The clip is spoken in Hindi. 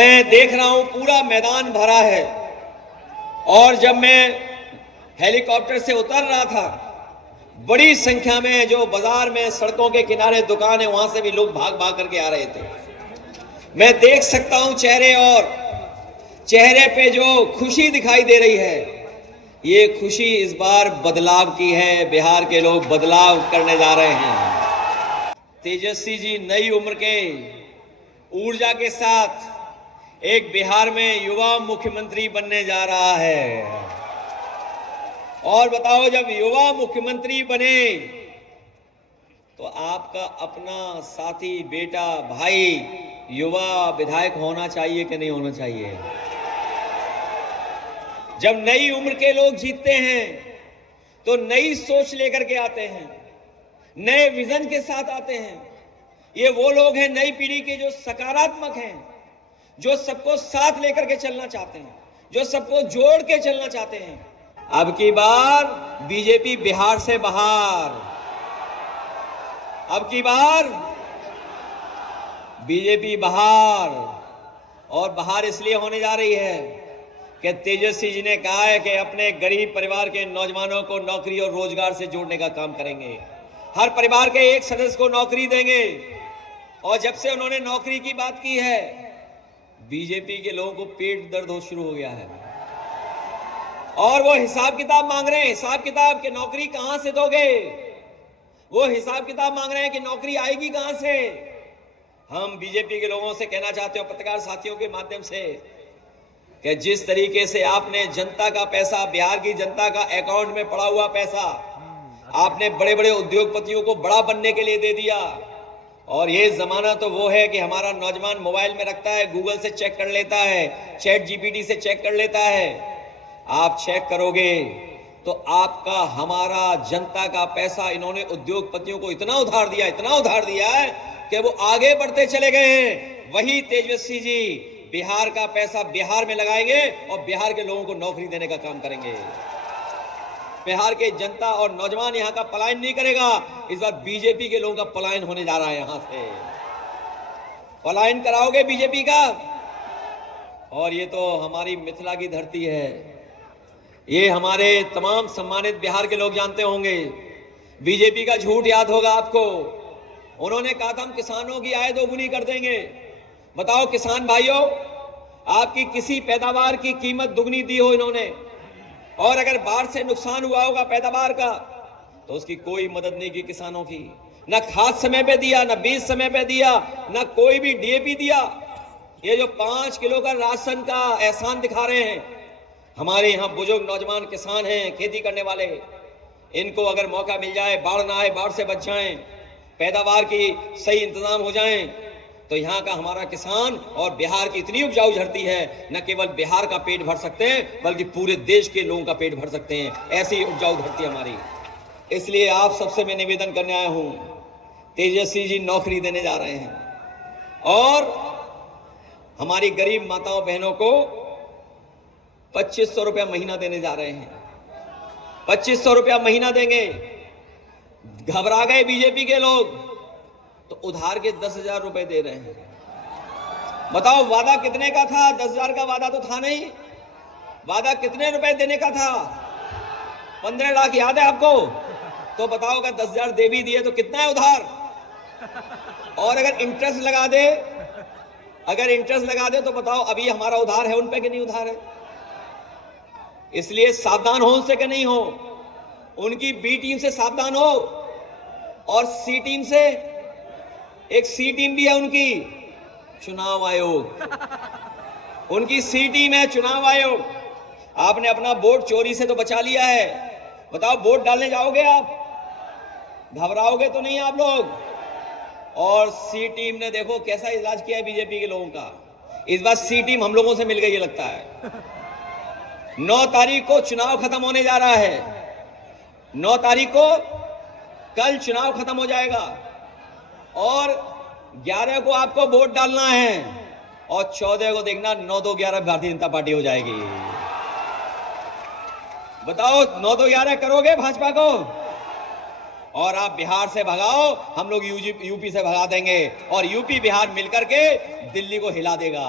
मैं देख रहा हूं पूरा मैदान भरा है और जब मैं हेलीकॉप्टर से उतर रहा था बड़ी संख्या में जो बाजार में सड़कों के किनारे दुकान है वहां से भी लोग भाग भाग करके आ रहे थे। मैं देख सकता हूं चेहरे पे जो खुशी दिखाई दे रही है, ये खुशी इस बार बदलाव की है। बिहार के लोग बदलाव करने जा रहे हैं। तेजस्वी जी नई उम्र के ऊर्जा के साथ एक बिहार में युवा मुख्यमंत्री बनने जा रहा है। और बताओ, जब युवा मुख्यमंत्री बने तो आपका अपना साथी, बेटा, भाई युवा विधायक होना चाहिए कि नहीं होना चाहिए? जब नई उम्र के लोग जीतते हैं तो नई सोच लेकर के आते हैं, नए विजन के साथ आते हैं। ये वो लोग हैं नई पीढ़ी के जो सकारात्मक हैं, जो सबको साथ लेकर के चलना चाहते हैं, जो सबको जोड़ के चलना चाहते हैं। अब की बार बीजेपी बिहार से बाहर, अब की बार बीजेपी बाहर। और बाहर इसलिए होने जा रही है कि तेजस्वी जी ने कहा है कि अपने गरीब परिवार के नौजवानों को नौकरी और रोजगार से जोड़ने का काम करेंगे। हर परिवार के एक सदस्य को नौकरी देंगे। और जब से उन्होंने नौकरी की बात की है, बीजेपी के लोगों को पेट दर्द हो शुरू हो गया है और वो हिसाब किताब मांग रहे हैं। हिसाब किताब कि नौकरी कहां से दोगे? वो हिसाब किताब मांग रहे हैं कि नौकरी आएगी कहां से। हम बीजेपी के लोगों से कहना चाहते हो, पत्रकार साथियों के माध्यम से, कि जिस तरीके से आपने जनता का पैसा, बिहार की जनता का अकाउंट में पड़ा हुआ पैसा आपने बड़े बड़े उद्योगपतियों को बड़ा बनने के लिए दे दिया। और ये जमाना तो वो है कि हमारा नौजवान मोबाइल में रखता है, गूगल से चेक कर लेता है, चैट जीपीटी से चेक कर लेता है। आप चेक करोगे तो आपका, हमारा, जनता का पैसा इन्होंने उद्योगपतियों को इतना उधार दिया है कि वो आगे बढ़ते चले गए हैं। वही तेजस्वी जी बिहार का पैसा बिहार में लगाएंगे और बिहार के लोगों को नौकरी देने का काम करेंगे। बिहार के जनता और नौजवान यहां का पलायन नहीं करेगा। इस बार बीजेपी के लोगों का पलायन होने जा रहा है। यहां से पलायन कराओगे बीजेपी का। और ये तो हमारी मिथिला की धरती है, ये हमारे तमाम सम्मानित बिहार के लोग जानते होंगे। बीजेपी का झूठ याद होगा आपको। उन्होंने कहा था हम किसानों की आय दोगुनी कर देंगे। बताओ किसान भाइयों, आपकी किसी पैदावार की कीमत दुगनी दी हो इन्होंने, और अगर बाढ़ से नुकसान हुआ होगा पैदावार का तो उसकी कोई मदद नहीं की किसानों की। न खाद समय पे दिया, न बीज समय पे दिया, न कोई भी डीएपी दिया। ये जो 5 किलो का राशन का एहसान दिखा रहे हैं, हमारे यहाँ बुजुर्ग नौजवान किसान हैं, खेती करने वाले, इनको अगर मौका मिल जाए, बाढ़ ना आए, बाढ़ से बच जाएं, पैदावार की सही इंतजाम हो जाएं, तो यहाँ का हमारा किसान और बिहार की इतनी उपजाऊ धरती है, न केवल बिहार का पेट भर सकते हैं बल्कि पूरे देश के लोगों का पेट भर सकते हैं। ऐसी उपजाऊ धरती हमारी। इसलिए आप सबसे मैं निवेदन करने आया हूं, तेजस्वी जी नौकरी देने जा रहे हैं और हमारी गरीब माताओं बहनों को 2500 रुपया महीना देने जा रहे हैं। 2500 रुपया महीना देंगे। घबरा गए बीजेपी के लोग तो उधार के 10,000 रुपए दे रहे हैं। बताओ वादा कितने का था? 10,000 का वादा तो था नहीं। वादा कितने रुपए देने का था? 15 लाख याद है आपको? तो बताओ अगर 10,000 दे भी दिए तो कितना है उधार? और अगर इंटरेस्ट लगा दे तो बताओ अभी हमारा उधार है उन पे कि नहीं उधार है? इसलिए सावधान हो उनसे कि नहीं हो। उनकी बी टीम से सावधान हो और सी टीम से। एक सी टीम भी है उनकी, चुनाव आयोग। उनकी सी टीम है चुनाव आयोग। आपने अपना वोट चोरी से तो बचा लिया है। बताओ वोट डालने जाओगे आप, घबराओगे तो नहीं आप लोग। और सी टीम ने देखो कैसा इलाज किया है बीजेपी के लोगों का। इस बार सी टीम हम लोगों से मिल गई, ये लगता है। 9 तारीख को चुनाव खत्म होने जा रहा है। 9 तारीख को कल चुनाव खत्म हो जाएगा और 11 को आपको वोट डालना है और 14 को देखना 9-2-11 भारतीय जनता पार्टी हो जाएगी। बताओ 9-2-11 करोगे भाजपा को? और आप बिहार से भगाओ, हम लोग यूपी से भगा देंगे और यूपी बिहार मिलकर के दिल्ली को हिला देगा।